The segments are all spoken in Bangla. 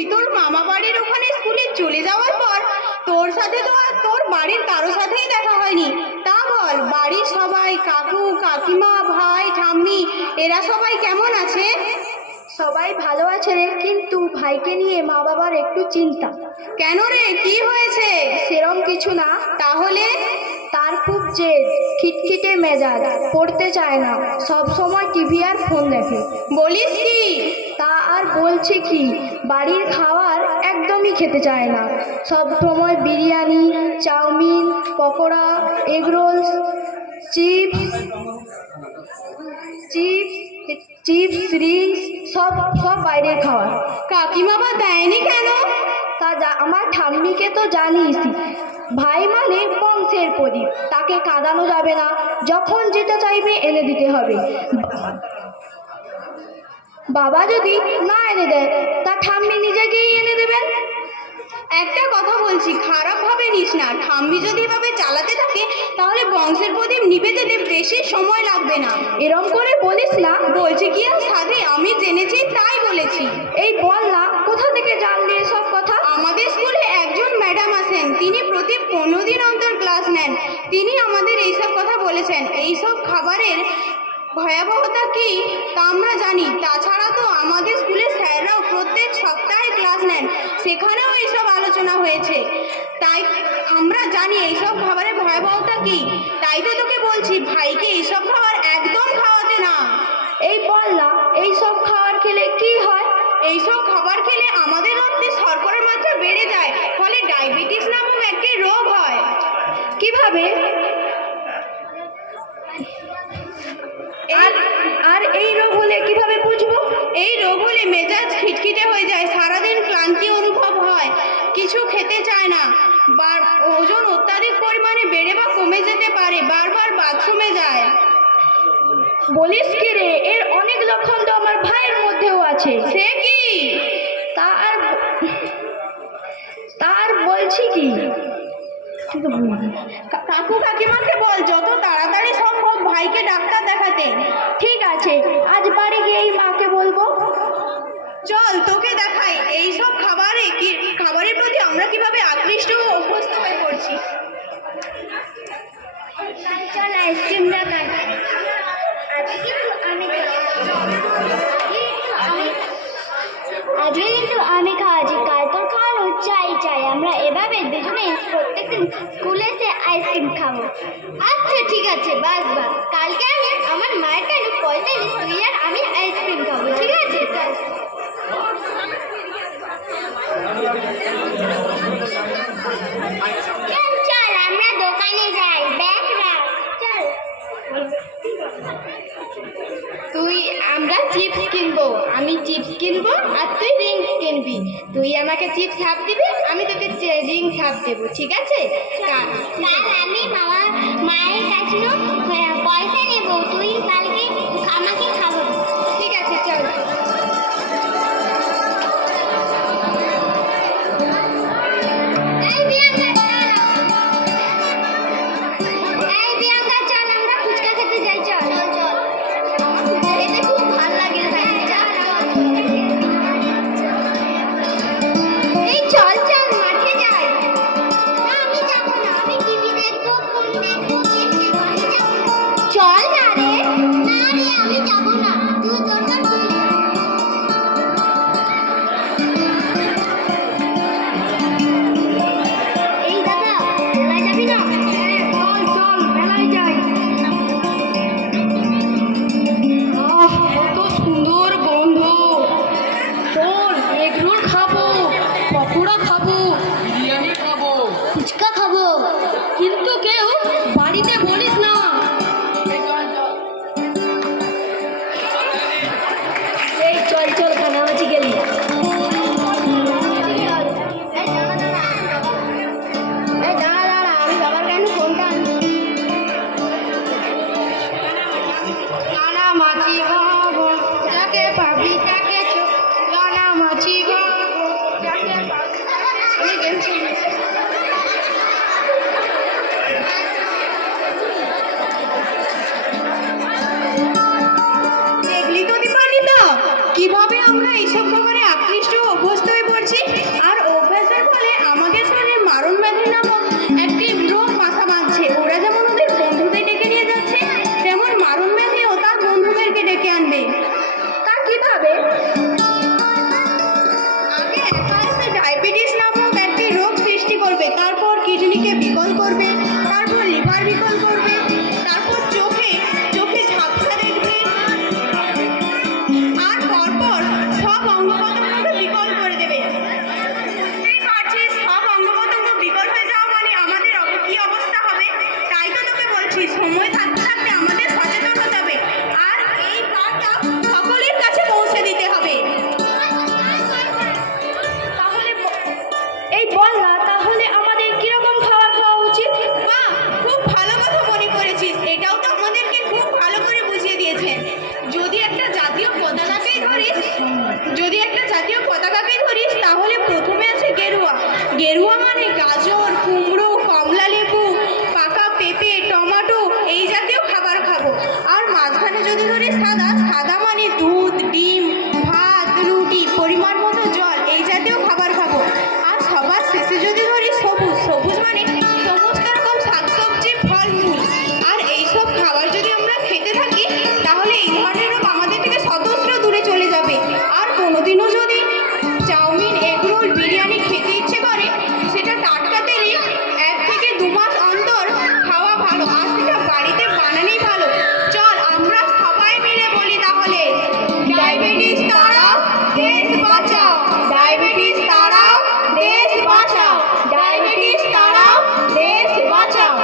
তুই তোর মামা বাড়ির ওখানে স্কুলে চলে যাওয়ার পর তোর সাথে তো আর তোর বাড়ির কারোর সাথেই দেখা হয়নি। তা বল, বাড়ির সবাই, কাকু কাকিমা, ভাই ঠাম্মি, এরা সবাই কেমন আছে? সবাই ভালো আছে রে, কিন্তু ভাইকে নিয়ে মা বাবার একটু চিন্তা। কেন রে, কি হয়েছে? সেরম কিছু না। তাহলে? তার খুব জেদ, খিটখিটে মেজাজ, পড়তে চায় না, সব সময় টিভি আর ফোন দেখে। বলিস কি? তা আর বলছি কি, বাড়ির খাবার একদমই খেতে চায় না। সব সময় biryani, chow mein, pakora, egg roll, chips chips chips rings, সব সব বাইরের খাবার। কাকিমা বা দেয়নি কেন? আমার ঠাম্মিকে তো জানিস, ভাই মানে বংশের প্রদীপ, তাকে কাঁদানো যাবে না, যখন যেটা চাইবে এনে দিতে হবে। বাবা যদি না এনে দেয়, তা ঠাম্মি নিজেকেই এনে দেবেন। একটা কথা বলছি, খারাপ ভাবে নিস না। ঠাম্মি যদি এভাবে চালাতে থাকে তাহলে বংশের প্রদীপ নিভে যেতে বেশি সময় লাগবে না। এরম করে বলিস না। বলছি কি আর সাধে, আমি জেনেছি তাই বলেছি। এই বল না, কোথা থেকে জানলি এসব কথা? আমাদের স্কুলে একজন ম্যাডাম আছেন, তিনি প্রতি 15 দিন অন্তর ক্লাস নেন। তিনি আমাদের এইসব কথা বলেছেন। এইসব খাবারের ভয়াবহতা কি তা আমরা জানি। তাছাড়া তো আমাদের স্কুলের স্যাররাও প্রত্যেক সপ্তাহে ক্লাস নেন, সেখানেও এইসব আলোচনা হয়েছে। তাই আমরা জানি এইসব খাবারের ভয়াবহতা কি। তাই তো তোকে বলছি, ভাইকে এইসব খাবার একদম খাওয়াতে না। এই বল না, এইসব খাবার খেলে কি হয়? এইসব খাবার খেলে আমাদের রক্তে শর্করার মাত্রা বেড়ে যায়, ফলে ডায়াবেটিস নামক একটি রোগ হয়। কিভাবে? আর এই রোগ হলে কিভাবে বুঝবো? এই রোগ হলে মেজাজ খিটখিটে হয়ে যায়, সারাদিন ক্লান্তি অনুভব হয়, কিছু খেতে চায় না, ওজন অত্যাধিক পরিমাণে বেড়ে বা কমে যেতে পারে, বারবার বাথরুমে যায়। বলিস কি রে, এর অনেক লক্ষণ তো আমার ভাইয়ের মধ্যেও আছে। সে কি? তার বলছি কি, কাকু কাকিমাকে বল যত তাড়াতাড়ি সম্ভব ভাইকে ডাক্তার দেখাতে। ঠিক আছে, আজ বাড়ি গিয়েই মাকে বলবো। চল তোকে দেখাই এইসব খাবারের প্রতি আমরা কিভাবে আকৃষ্ট ও অভ্যস্ত হয়ে পড়ছি। চল আইসক্রিম দেখাই। আজকে কিন্তু আমি খাওয়াছি, কাল তোর খাওয়ানো চাই। আমরা এভাবে দুজনে প্রত্যেকদিন স্কুলে এসে আইসক্রিম খাবো। আচ্ছা ঠিক আছে, বাস কালকে আমি আমার মায়ের কাছে পয়সা নিই, তুই আর আমি আইসক্রিম খাবো, ঠিক আছে? চল আমরা দোকানে যাই, ব্যাগ রাখ, চল। আমরা চিপস কিনবো, আমি চিপস কিনবো আর তুই রিংস কিনবি। তুই আমাকে চিপস হাফ দিবি, আমি তোকে রিংস হাফ দেবো, ঠিক আছে? কাল আমি মায়ের কাছে পয়সা নেব, তুই কালকে আমাকে খাবো। ঠিক আছে, চল। চল আমরা ফুচকা খেতে যাই, চল। আমার ফুচকা খেতে খুব ভালো লাগে। এই চল মাঠে যাই। না আমি যাবো না, আমি টিভি দেখবো, ফোন দেখবো, গেম খেলবো, আমি যাবো না। চল না রে। না রে, আমি যাবো না, তুই দরকার তুই যা। এই দাদা, মেলায় যাবি না? চল মেলায় যাই। কত সুন্দর গন্ধ। চল এগরোল খাবো, পকোড়া খাবো, বিরিয়ানি খাবো। ফুচকা খাবো, কিন্তু কেউ বাড়িতে বলিস না। এই চল কানামাছি গেলি। দাঁড়া, আমি বাবার কেন ফোনটা কানামাছি বাবা, যাকে পাবি তাকে চো, কানামাছি বাবা। কেবল বিরিয়ানি খেতে ইচ্ছে করে, সেটা টাটকা তেলে 1 থেকে 2 মাস অন্তর খাওয়া ভালো, আর সেটা বাড়িতে বানানোই ভালো। চল আমরা সবাই মিলে বলি তাহলে, ডায়াবেটিস তাড়াও, দেশ বাঁচাও, ডায়াবেটিস তাড়াও, দেশ বাঁচাও, ডায়াবেটিস তাড়াও, দেশ বাঁচাও।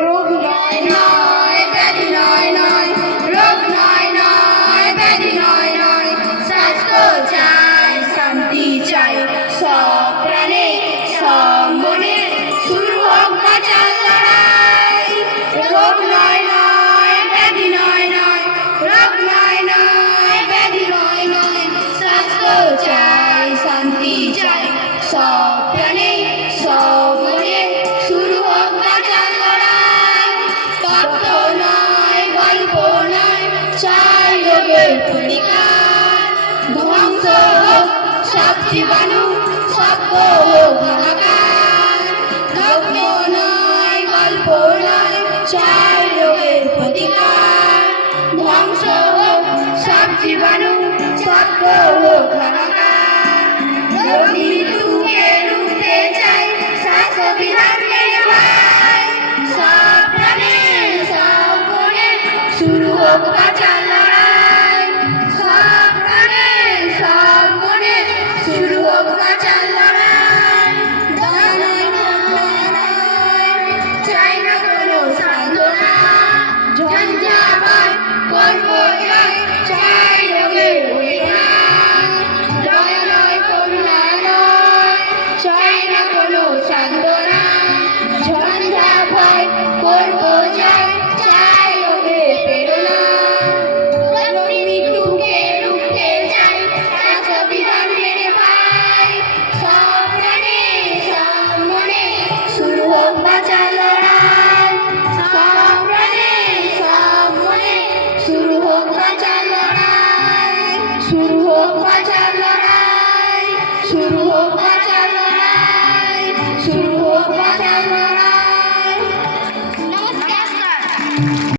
রোগ নয় নয়, ব্যাধি নয় নয়, রোগ নয় নয়, ব্যাধি নয় নয়, স্বাস্থ্য চাই, শান্তি চাই, সব প্রাণে সব মনে শুরু হোক বাঁচার লড়াই। রোগ নয় নয়, ব্যাধি নয় নয়, রোগ নয় নয়, ব্যাধি নয় নয়, স্বাস্থ্য চাই, শান্তি চাই, সব প্রাণে সব মনে শুরু হোক বাঁচার লড়াই। তত্ত্ব নয়, গল্প নয়, চাই রোগের প্রতিকার। ধ্বংস হোক সব জীবাণু, শব্দ হোক হাহাকার। তত্ত্ব নয়, গল্প নয়, চাই রোগের প্রতিকার। ধ্বংস হোক সব জীবাণু, শব্দ হোক হাহাকার। রোগ মৃত্যুকে রুখতে চাই, স্বাস্থ্য বিধান মেনে ভাই। সব প্রাণে সব মনে শুরু হোক বাঁচা।